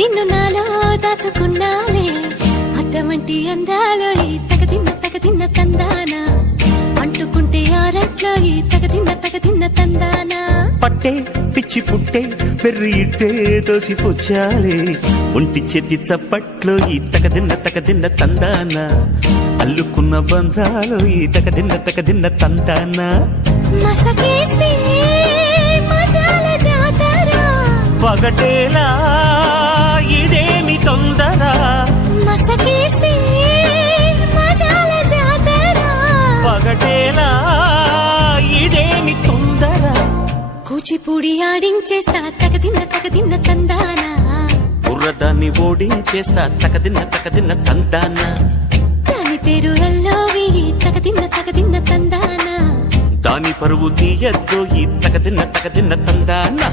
నిన్ను నాలో దాచుకున్నానే అద్దమంటి అందాలో ఈ తగదిన్న తందానా అంటుకుంటే ఆరట్లో ఈ తగదిన్న తందానా పట్టే పిచ్చి పుట్టే పెర్రి ఇట్టే దోసిపుచ్చాలే ఒంటి చేతి చప్పట్లో ఈ తగదిన్న తందానా అల్లుకున్న బంధాలు ఈ తగదిన్న తందానా మసకేస్తే మజాల జాతర పగటేలా ఇదేమి తొందర మసకేస్తే మజాల జాతర పగటేలా ఇదేమి తొందర కూచిపూడి ఆడించేస్తా తగదిన్న తందానా బుర్రదాన్ని ఓడించేస్తా తగదిన్న తందానా దాని పేరు ఎల్లోవి తగదిన్న తందానా దాని పరువు తీయద్దు ఈ తగదిన్న తందానా